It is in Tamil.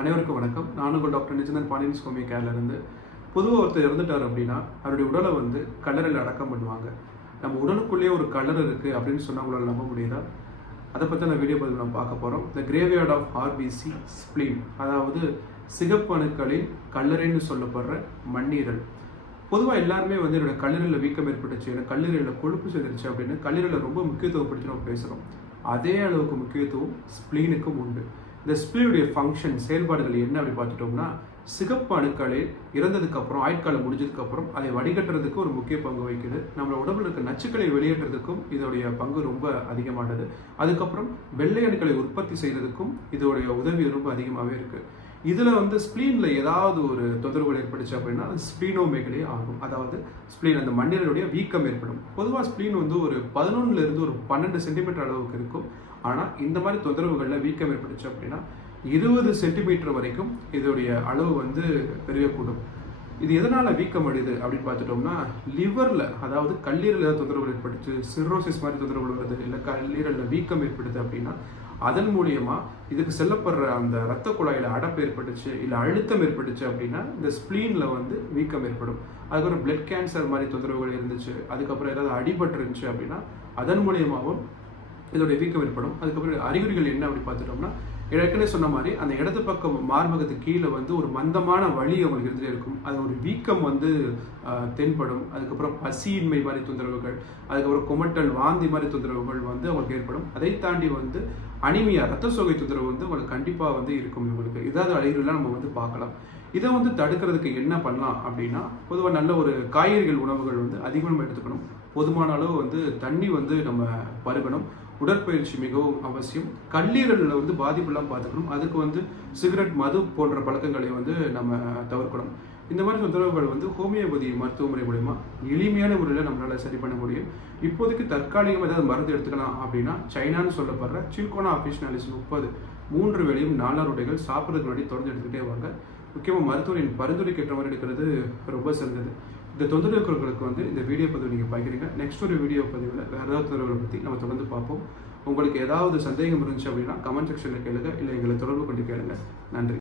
அனைவருக்கும் வணக்கம். நானும் டாக்டர் நிஜந்தன் பாண்டியன் சுவாமி கேர்ல இருந்து. பொதுவாக ஒருத்தர் இறந்துட்டார் அப்படின்னா அவருடைய உடலை வந்து கல்லறையில் அடக்கம் பண்ணுவாங்க. நம்ம உடலுக்குள்ளேயே ஒரு கல்லறை இருக்குது அப்படின்னு சொன்னால் உங்களால் நம்ப முடியுதா? அதை பற்றி அந்த வீடியோ பதிவு நம்ம பார்க்க போகிறோம். த கிரேவ்யார்ட் ஆஃப் ஆர்பிசி ஸ்ப்ளீன், அதாவது சிகப்பு அணுக்களின் கல்லறைன்னு சொல்லப்படுற மண்ணீரல். பொதுவாக எல்லாருமே வந்து என்னோட கல்லறையில் வீக்கம் ஏற்பட்டுச்சு, இல்லை கல்லறையில் கொழுப்பு சேர்ந்துருச்சு அப்படின்னு கல்லறையில் ரொம்ப முக்கியத்துவப்படுத்தி நம்ம பேசுகிறோம். அதே அளவுக்கு முக்கியத்துவம் ஸ்ப்ளீனுக்கும் உண்டு. இந்த ஸ்ப்ளீனுடைய ஃபங்க்ஷன், செயல்பாடுகள் என்ன அப்படி பார்த்துட்டோம்னா, சிகப்பு அணுக்களில் இறந்ததுக்கு அப்புறம், ஆயுட்காலம் முடிஞ்சதுக்கு அப்புறம் அதை வடிகட்டுறதுக்கு ஒரு முக்கிய பங்கு வகிக்குது. நம்மளோட உடம்புல இருக்க நச்சுக்களை வெளியேற்றதுக்கும் இதோடைய பங்கு ரொம்ப அதிகமானது. அதுக்கப்புறம் வெள்ளை அணுக்களை உற்பத்தி செய்யறதுக்கும் இதோடைய உதவி ரொம்ப அதிகமாகவே இருக்கு. இதுல வந்து ஸ்ப்ளீன்ல ஏதாவது ஒரு தொந்தரவுகள் ஏற்பட்டுச்சு அப்படின்னா அது ஸ்ப்ளீனோமெகலி ஆகும். அதாவது ஸ்ப்ளீன், அந்த மண்ணீரலுடைய வீக்கம் ஏற்படும். பொதுவாக ஸ்ப்ளீன் வந்து ஒரு 11 இருந்து ஒரு 12 சென்டிமீட்டர் அளவுக்கு இருக்கும். ஆனா இந்த மாதிரி தொந்தரவுகள்ல வீக்கம் ஏற்பட்டுச்சு அப்படின்னா 20 சென்டிமீட்டர் வரைக்கும் இதோடைய அளவு வந்து பெருகக்கூடும். இது எதனால வீக்கம் அடையுது அப்படின்னு பார்த்துட்டோம்னா, லிவர்ல, அதாவது கல்லீரல் ஏதாவது தொந்தரவுகள் ஏற்பட்டுச்சு, சிரோசிஸ் மாதிரி தொந்தரவுகள் வருது, இல்லை கல்லீரல்ல வீக்கம் ஏற்படுது அப்படின்னா அதன் மூலியமா இதுக்கு செல்லப்படுற அந்த ரத்த குழாயில அடைப்பு ஏற்பட்டுச்சு, இல்லை அழுத்தம் ஏற்பட்டுச்சு அப்படின்னா இந்த ஸ்ப்ளீன்ல வந்து வீக்கம் ஏற்படும். அதுக்கப்புறம் பிளட் கேன்சர் மாதிரி தொந்தரவுகள் இருந்துச்சு, அதுக்கப்புறம் ஏதாவது அடிபட்டு இருந்துச்சு அப்படின்னா அதன் மூலியமாகவும் இதோடைய வீக்கம் ஏற்படும். அதுக்கப்புறம் அறிகுறிகள் என்ன அப்படி பார்த்துட்டோம்னா, ஏற்கனவே சொன்ன மாதிரி அந்த இடது பக்கம் மார்பகத்துக்கு கீழே வந்து ஒரு மந்தமான வலி அவங்களுக்கு இருந்துட்டே இருக்கும். அது ஒரு வீக்கம் வந்து தென்படும். அதுக்கப்புறம் பசியின்மை மாதிரி தொந்தரவுகள், அதுக்கப்புறம் குமட்டல், வாந்தி மாதிரி தொந்தரவுகள் வந்து அவங்களுக்கு ஏற்படும். அதை தாண்டி வந்து அனிமியா, ரத்த சோகை தொந்தரவு வந்து அவங்களுக்கு கண்டிப்பாக வந்து இருக்கும். இவங்களுக்கு ஏதாவது அறிகுறிலாம் நம்ம வந்து பார்க்கலாம். இதை வந்து தடுக்கிறதுக்கு என்ன பண்ணலாம் அப்படின்னா, பொதுவாக நல்ல ஒரு காய்கறிகள் உணவுகள் வந்து அதிகமாக நம்ம எடுத்துக்கணும். போதுமான அளவு வந்து தண்ணி வந்து நம்ம பருகணும். உடற்பயிற்சி மிகவும் அவசியம். கல்லீரலில் வந்து பாதிப்புலாம் பார்த்துக்கணும். அதுக்கு வந்து சிகரெட், மது போன்ற பழக்கங்களை வந்து நம்ம தவிர்க்கணும். இந்த மாதிரி தொந்தரவுகள் வந்து ஹோமியோபதி மருத்துவமுறை மூலமா எளிமையான முறையில் நம்மளால சரி பண்ண முடியும். இப்போதைக்கு தற்காலிகமாக ஏதாவது மருந்து எடுத்துக்கலாம் அப்படின்னா சைனான்னு சொல்லப்படுற சின்கோனா ஆஃபிஷனாலிஸ் 30 3 வேளையும் 4 உடைகள் சாப்பிட்றதுக்கு முன்னாடி தொடர்ந்து எடுத்துக்கிட்டே வாங்க. முக்கியமாக மருத்துவரின் பரிந்துரைக்கு ஏற்ற மாதிரி எடுக்கிறது ரொம்ப சிறந்தது. இந்த தொந்தரவுகளுக்கு வந்து இந்த வீடியோ பதிவு நீங்கள் பார்க்குறீங்க. நெக்ஸ்ட் ஒரு வீடியோ பதிவில் வேறு ஏதாவது தொந்தரவுகளை பற்றி நம்ம தொடர்ந்து பார்ப்போம். உங்களுக்கு ஏதாவது சந்தேகம் இருந்துச்சு அப்படின்னா கமெண்ட் செக்ஷனில் கேளுங்க, இல்லை எங்களை தொடர்பு கொண்டு கேளுங்க. நன்றி.